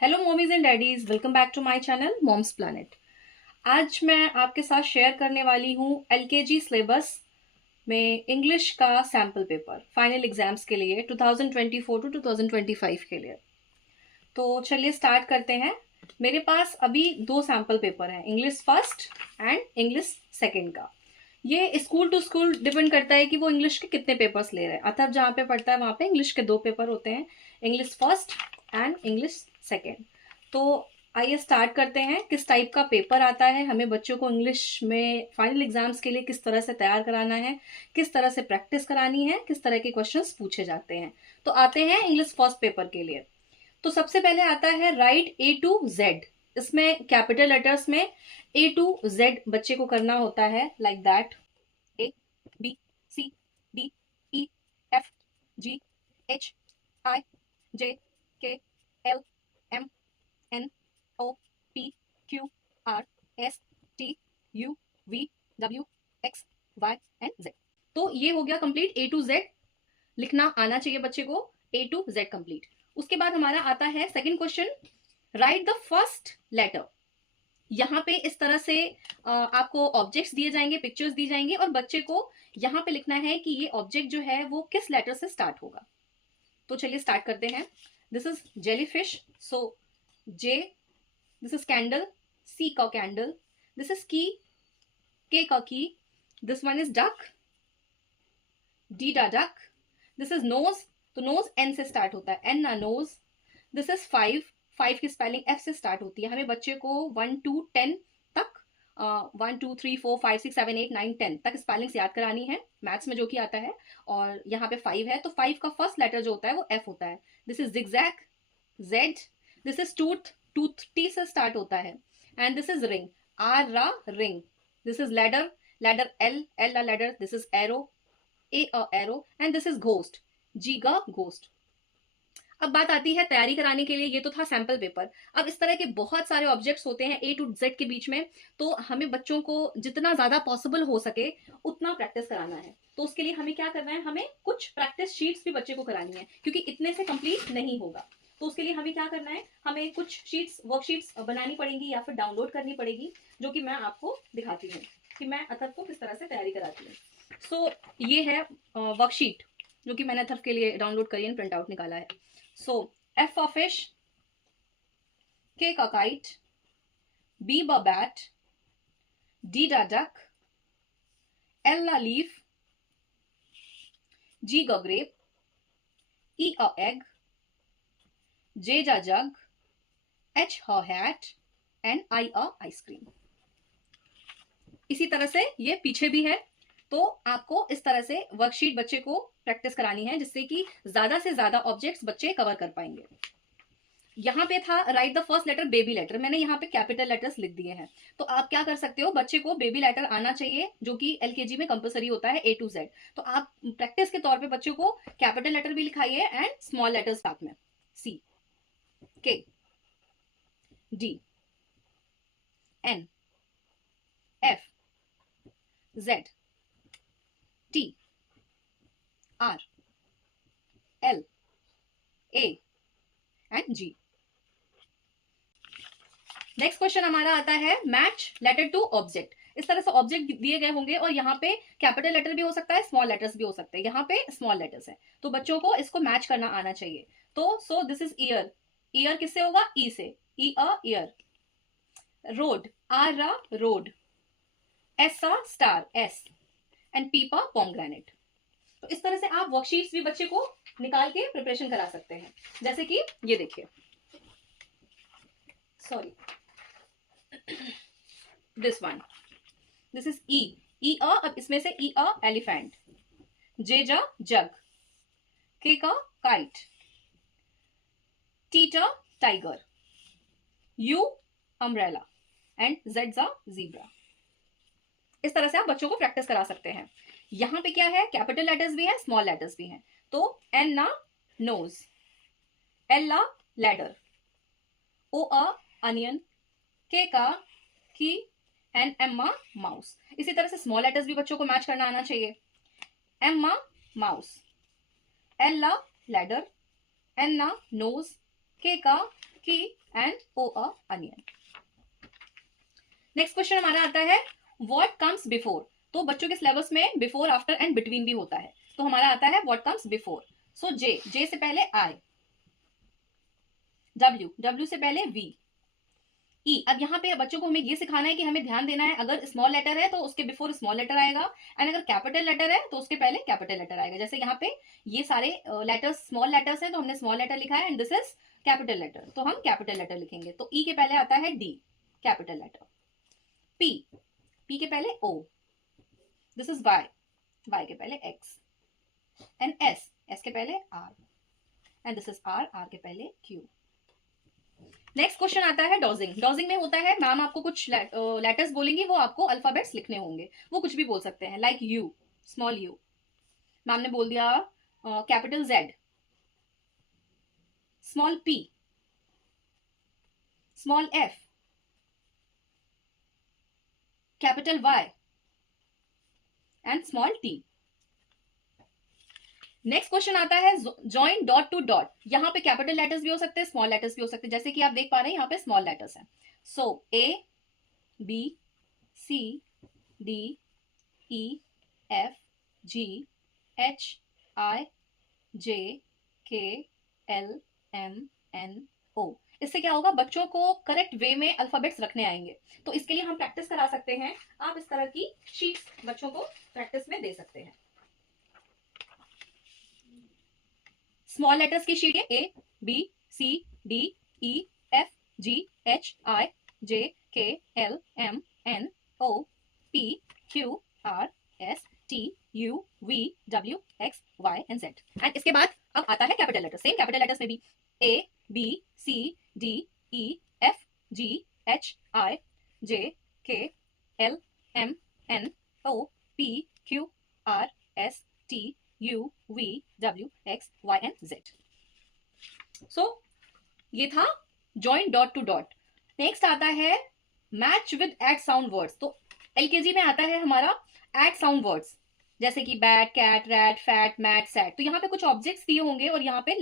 Hello mommies and daddies, welcome back to my channel Moms Planet. आज मैं आपके साथ शेयर करने वाली हूँ एलकेजी सिलेबस में इंग्लिश का सैम्पल पेपर फाइनल एग्जाम्स के लिए 2024 टू 2025 के लिए। तो चलिए स्टार्ट करते हैं। मेरे पास अभी दो सैम्पल पेपर हैं, English first and English second का। ये स्कूल टू स्कूल डिपेंड करता है कि वो इंग्लिश के कितने पेपर्स ले रहे हैं। अथर्व जहाँ पे पढ़ता है वहाँ पे इंग्लिश के दो पेपर होते हैं, English first and English second. तो आइए स्टार्ट करते हैं। किस टाइप का पेपर आता है, हमें बच्चों को इंग्लिश में फाइनल एग्जाम्स के लिए किस तरह से तैयार कराना है, किस तरह से प्रैक्टिस करानी है, किस तरह के क्वेश्चंस पूछे जाते हैं। तो आते हैं इंग्लिश फर्स्ट पेपर के लिए। तो सबसे पहले आता है राइट ए टू जेड। इसमें कैपिटल लेटर्स में ए टू जेड बच्चे को करना होता है, like that. A B C D E F G H I J K L M N O P Q R S T U V W X Y and Z. तो ये हो गया complete, A to Z लिखना आना चाहिए बच्चे को, ए to Z complete. उसके बाद हमारा आता है second question, write the first letter. यहाँ पे इस तरह से आपको ऑब्जेक्ट्स दिए जाएंगे, पिक्चर्स दी जाएंगी और बच्चे को यहाँ पे लिखना है कि ये ऑब्जेक्ट जो है वो किस लेटर से स्टार्ट होगा। तो चलिए स्टार्ट करते हैं। This is jellyfish, so J. This is candle, C का candle. This is key, K का key. This one is duck, D डा डक। दिस इज नोज, तो नोज एन से स्टार्ट होता है, एन ना nose. This is five, five की spelling F से स्टार्ट होती है। हमें बच्चे को 1 to 10 तक 1 2 3 4 5 6 7 8 9 10 तक स्पेलिंग्स याद करानी है, मैथ्स में जो कि आता है। और यहाँ पे 5 है, तो 5 का फर्स्ट लेटर जो होता है वो एफ होता है। This is zigzag, Z. This is tooth, tooth T से स्टार्ट होता है। And this is ring, R रा ring. This is ladder, ladder L, L ladder. This is arrow, A arrow. And this is ghost, G गा ghost. अब बात आती है तैयारी कराने के लिए। ये तो था सैंपल पेपर। अब इस तरह के बहुत सारे ऑब्जेक्ट्स होते हैं ए टू जेड के बीच में, तो हमें बच्चों को जितना ज्यादा पॉसिबल हो सके उतना प्रैक्टिस कराना है। तो उसके लिए हमें क्या करना है, हमें कुछ प्रैक्टिस शीट्स भी बच्चे को करानी है, क्योंकि इतने से कंप्लीट नहीं होगा। तो उसके लिए हमें क्या करना है, हमें कुछ शीट्स, वर्कशीट्स बनानी पड़ेंगी या फिर डाउनलोड करनी पड़ेगी, जो कि मैं आपको दिखाती हूँ कि मैं अथर्व को किस तरह से तैयारी कराती हूँ। सो ये है वर्कशीट जो कि मैंने अथर्व के लिए डाउनलोड करी है, प्रिंट आउट निकाला है। So, F for fish, K का kite, B का bat, D का duck, L का leaf, G का grape, E का egg, J का jug, H का hat and I का ice cream। इसी तरह से ये पीछे भी है। तो आपको इस तरह से वर्कशीट बच्चे को प्रैक्टिस करानी है, जिससे कि ज्यादा से ज्यादा ऑब्जेक्ट्स बच्चे कवर कर पाएंगे। यहाँ पे था write the first letter baby letter, मैंने यहाँ पे कैपिटल लेटर्स लिख दिए हैं। तो आप क्या कर सकते हो, बच्चे को बेबी लेटर आना चाहिए, जो कि एलकेजी में कंपलसरी होता है ए टू जेड। तो आप प्रैक्टिस के तौर पे बच्चों को कैपिटल लेटर भी लिखाइए एंड स्मॉल लेटर्स साथ में, C, K, D, N, F, Z, T, R, L, A and G. Next question हमारा आता है मैच लेटर टू ऑब्जेक्ट। इस तरह से ऑब्जेक्ट दिए गए होंगे और यहाँ पे कैपिटल लेटर भी हो सकता है, स्मॉल लेटर्स भी हो सकते हैं। यहाँ पे स्मॉल लेटर्स है, तो बच्चों को इसको मैच करना आना चाहिए। तो सो दिस इज ईयर, ईयर किससे होगा, ई से, ई अ ईयर। रोड, आर रा रोड। एस सा स्टार, एस। एंड पी पा पोमग्रेनेट। तो इस तरह से आप वर्कशीट्स भी बच्चे को निकाल के प्रिपरेशन करा सकते हैं। जैसे कि ये देखिए, sorry, this one, this is E, E अ। अब इसमें से ई अ एलिफेंट, जे जा जग, के का kite, theta tiger, you umbrella and Z जा जीब्रा। इस तरह से आप बच्चों को प्रैक्टिस करा सकते हैं। यहां पे क्या है, कैपिटल लेटर्स भी है, स्मॉल लेटर्स भी हैं। तो एन ना नोज, एल ला लैडर, ओ अ अनियन, के का की एंड एम मा माउस। इसी तरह से स्मॉल लेटर्स भी बच्चों को मैच करना आना चाहिए। एम मा माउस, एल ला लैडर, एन ना नोज, के का की एंड ओ अ अनियन। नेक्स्ट क्वेश्चन हमारा आता है व्हाट कम्स बिफोर। तो बच्चों के सिलेबस में बिफोर, आफ्टर एंड बिटवीन भी होता है। तो हमारा आता है व्हाट कम्स बिफोर। सो जे, जे से पहले आई, डब्ल्यू, डब्ल्यू से पहले वी, ई। अब यहाँ पे बच्चों को हमें ये सिखाना है कि हमें ध्यान देना है, अगर स्मॉल लेटर है तो उसके बिफोर स्मॉल लेटर आएगा, एंड अगर कैपिटल लेटर है तो उसके पहले कैपिटल लेटर आएगा। जैसे यहाँ पे ये सारे लेटर्स स्मॉल लेटर्स हैं तो हमने स्मॉल लेटर लिखा है, and this is capital letter, तो हम कैपिटल लेटर लिखेंगे। तो ई के पहले आता है D, capital letter. P, P के पहले O, this is Y, Y के पहले एक्स, एंड एस, एस के पहले R, and this is R, R के पहले क्यू। नेक्स्ट क्वेश्चन आता है डॉजिंग। डॉजिंग में होता है मैम आपको कुछ लेटर्स बोलेंगी, वो आपको अल्फाबेट्स लिखने होंगे। वो कुछ भी बोल सकते हैं, like U, small U. Ma'am ने बोल दिया capital Z, small P, small F, capital Y and small T. Next question आता है जॉइन डॉट टू डॉट। यहाँ पे कैपिटल लेटर्स भी हो सकते हैं, स्मॉल लेटर्स भी हो सकते हैं, जैसे कि आप देख पा रहे हैं यहाँ पे स्मॉल लेटर्स हैं। सो ए, B, C, D, E, F, G, H, I, J, K, L, M, N, ओ। इससे क्या होगा, बच्चों को करेक्ट वे में अल्फाबेट्स रखने आएंगे। तो इसके लिए हम प्रैक्टिस करा सकते हैं। आप इस तरह की शीट्स बच्चों को प्रैक्टिस में दे सकते हैं। स्मॉल लेटर्स की शीट है A, B, C, D, E, F, G, H, I, J, K, L, M, N, O, P, Q, R, S, T, U, V, W, X, Y and Z. And इसके बाद अब आता है capital letter. Same capital letters में भी A, B, C, D, E, F, G, H, I, J, K, L, M, N, O, P, Q, R, S, T, U, V, W, X, Y and Z. So ये था join dot to dot. Next आता है match with at sound words. तो LKG में आता है हमारा at sound words, जैसे कि bat, cat, rat, fat, mat, sat. तो यहाँ पे कुछ ऑब्जेक्ट्स दिए होंगे और यहाँ पे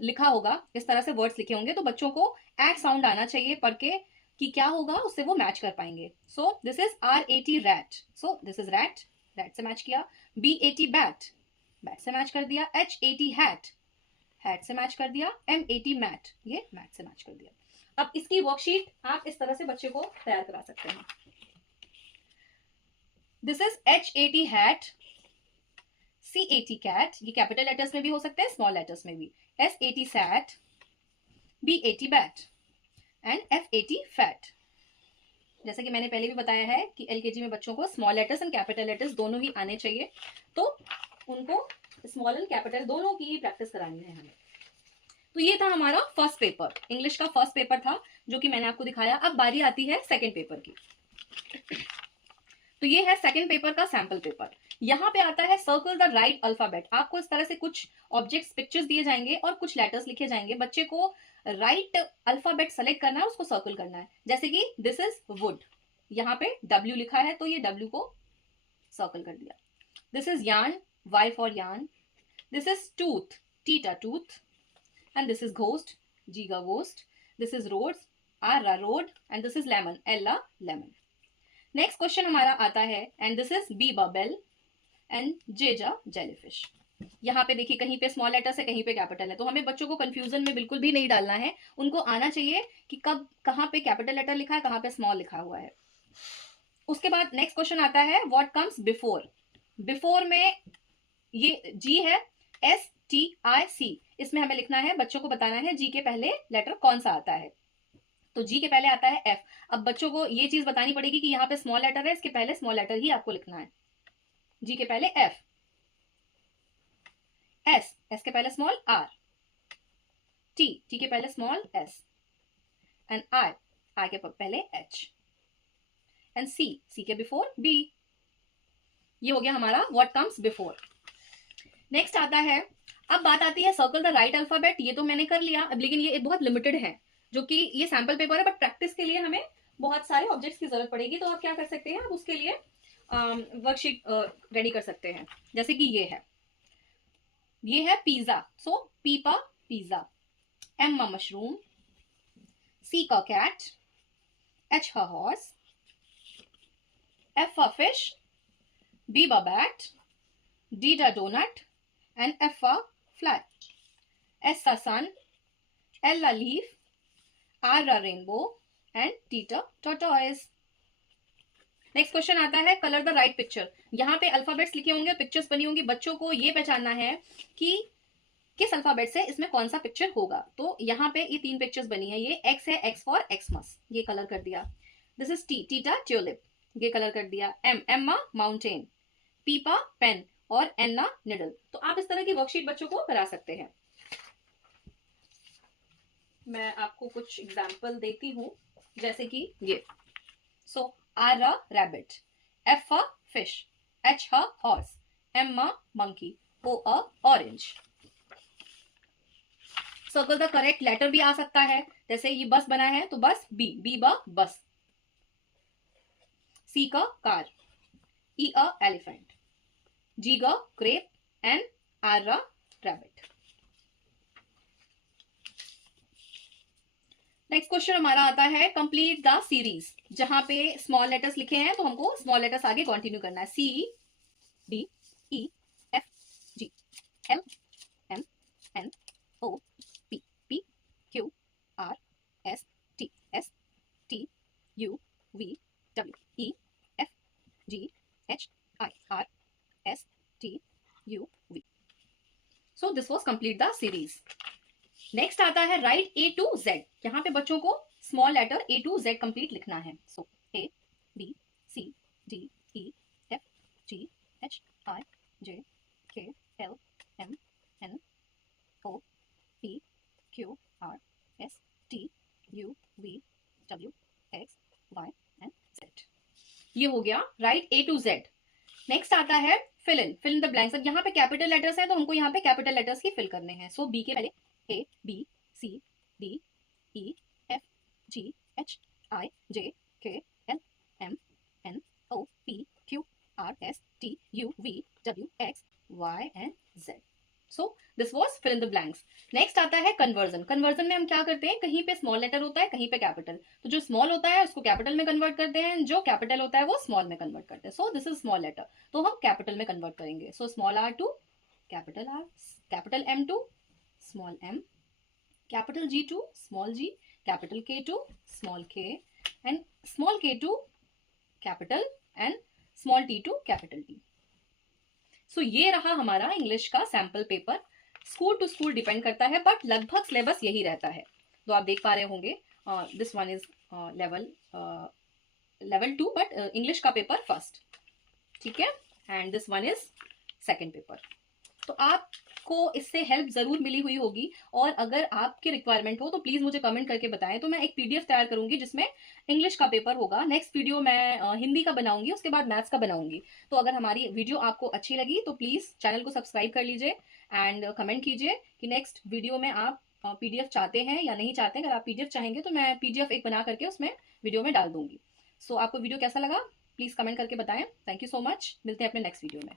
लिखा होगा, इस तरह से वर्ड्स लिखे होंगे। तो बच्चों को एड साउंड आना चाहिए पढ़ के कि क्या होगा, उससे वो मैच कर पाएंगे। सो this is RAT rat, so this is rat, rat से मैच किया। BAT बैट, बैट से मैच कर दिया। HAT हैट, हैट से मैच कर दिया। MAT मैट, ये मैट से मैच कर दिया। अब इसकी वर्कशीट आप इस तरह से बच्चे को तैयार करा सकते हैं। This is HAT hat, CAT cat, ये कैपिटल लेटर्स में भी हो सकते हैं, स्मॉल लेटर्स में भी। SAT sat, BAT bat and FAT fat. जैसे कि मैंने पहले भी बताया है कि एलकेजी में बच्चों को small letters and capital letters दोनों ही आने चाहिए, तो उनको स्मॉल एंड कैपिटल दोनों की ही प्रैक्टिस करानी है हमें। तो ये था हमारा फर्स्ट पेपर, इंग्लिश का फर्स्ट पेपर था जो कि मैंने आपको दिखाया। अब बारी आती है सेकंड पेपर की। तो ये है सेकंड पेपर का सैंपल पेपर। यहाँ पे आता है सर्कल द राइट अल्फाबेट। आपको इस तरह से कुछ ऑब्जेक्ट्स, पिक्चर्स दिए जाएंगे और कुछ लेटर्स लिखे जाएंगे। बच्चे को राइट अल्फाबेट सेलेक्ट करना है, उसको सर्कल करना है। जैसे कि दिस इज वुड, यहाँ पे W लिखा है तो ये W को सर्कल कर दिया। This is yarn, Y for yarn. This is tooth, T टा tooth, and this is ghost, G का ghost. This is roads, R रा road, and this is lemon, L ला लेमन। नेक्स्ट क्वेश्चन हमारा आता है and this is B bell and J जा jellyfish. यहाँ पे देखिए कहीं पे स्मॉल लेटर्स है, कहीं पे कैपिटल है, तो हमें बच्चों को कंफ्यूजन में बिल्कुल भी नहीं डालना है। उनको आना चाहिए कि कब कहाँ पे कैपिटल लेटर लिखा है, कहाँ पे स्मॉल लिखा हुआ है। उसके बाद नेक्स्ट क्वेश्चन आता है व्हाट कम्स बिफोर। बिफोर में ये G है, STIC, इसमें हमें लिखना है, बच्चों को बताना है G के पहले लेटर कौन सा आता है। तो G के पहले आता है F। अब बच्चों को ये चीज बतानी पड़ेगी कि यहाँ पे स्मॉल लेटर है, इसके पहले स्मॉल लेटर ही आपको लिखना है। G के पहले F, S के पहले स्मॉल R, T के पहले स्मॉल S, एंड I के पहले H, एंड C के बिफोर B। ये हो गया हमारा व्हाट कम्स बिफोर। नेक्स्ट आता है, अब बात आती है सर्कल द राइट अल्फाबेट। ये तो मैंने कर लिया अब, लेकिन ये बहुत लिमिटेड है, जो कि ये सैंपल पेपर है, बट प्रैक्टिस के लिए हमें बहुत सारे ऑब्जेक्ट्स की जरूरत पड़ेगी। तो आप क्या कर सकते हैं, आप उसके लिए वर्कशीट रेडी कर सकते हैं। जैसे कि ये है पिज्जा, सो पीपा pizza, M mushroom, C for cat, H for horse, F for fish, B for bat, D for donut, and F for fly. S for sun, L for leaf, R for rainbow, and T for tortoise. Next question आता है colour the right picture. यहाँ पे alphabets लिखे होंगे, pictures बनी होंगी, बच्चों को ये पहचानना है कि किस अल्फाबेट से इसमें कौन सा पिक्चर होगा। तो यहाँ पे ये 3 पिक्चर्स बनी है। ये एक्स है, एक्स फॉर एक्समस, ये कलर कर दिया। This is T, theta tulip, ये कलर कर दिया। एम, एम्मा माउंटेन, पीपा पेन, और एन्ना निडल। तो आप इस तरह की वर्कशीट बच्चों को करा सकते हैं। मैं आपको कुछ एग्जाम्पल देती हूँ, जैसे कि ये। सो R a rabbit, F a fish, H a horse, M a monkey, O a orange. Circle the correct letter भी आ सकता है, जैसे ये बस बना है तो बस B, B बा बस। C का car, E a elephant, G का grape, and R a rabbit. Next question हमारा आता है कंप्लीट द सीरीज। जहां पे स्मॉल लेटर्स लिखे हैं तो हमको स्मॉल लेटर्स आगे कंटिन्यू करना है। C, D, E, F, G, L, M, N, O, P, P, Q, R, S, T, S, T, U, V, W, E, F, G, H, I, R, S, T, U, V. So this was complete the series. Next आता है right A to Z। यहाँ पे बच्चों को small letter A to Z complete लिखना है। सो A, B, C, D, E, F, G, H, I, J, K, L, M, N, O, P, Q, R, S, T, U, V, W, X, Y, and Z। ये हो गया right A to Z। Next आता है fill in the blanks. यहाँ पे capital letters है तो हमको यहाँ पे कैपिटल लेटर्स ही फिल करने हैं। सो B के पहले A, B, C, D, E, F, G, H, I, J, K, L, M, N, O, P, Q, R, S, T, U, V, W, X, Y, and Z. So this was fill in the blanks. Next आता है conversion. Conversion में हम क्या करते हैं, कहीं पे small letter होता है, कहीं पे कैपिटल। तो जो स्मॉल होता है उसको कैपिटल में कन्वर्ट करते हैं, जो कैपिटल होता है वो स्मॉल में कन्वर्ट करते हैं। So this is small letter, तो हम कैपिटल में कन्वर्ट करेंगे। So small r to capital R, capital M to small m, capital G to small g, capital K to small k, and small k to capital and small t to capital T. So ये रहा हमारा English का sample paper. School to school depend करता है, but लगभग syllabus यही रहता है। तो आप देख पा रहे होंगे this one is level 2, but English का पेपर फर्स्ट, ठीक है, and this one is second paper. तो आपको इससे हेल्प जरूर मिली हुई होगी, और अगर आपकी रिक्वायरमेंट हो तो प्लीज मुझे कमेंट करके बताएं। तो मैं एक पीडीएफ तैयार करूंगी जिसमें इंग्लिश का पेपर होगा। नेक्स्ट वीडियो मैं हिंदी का बनाऊंगी, उसके बाद मैथ्स का बनाऊंगी। तो अगर हमारी वीडियो आपको अच्छी लगी तो प्लीज चैनल को सब्सक्राइब कर लीजिए एंड कमेंट कीजिए कि नेक्स्ट वीडियो में आप पीडीएफ चाहते हैं या नहीं चाहते। अगर आप पीडीएफ चाहेंगे तो मैं पीडीएफ एक बना करके उसमें वीडियो में डाल दूंगी। सो आपको वीडियो कैसा लगा प्लीज कमेंट करके बताएं। थैंक यू सो मच, मिलते हैं अपने नेक्स्ट वीडियो में।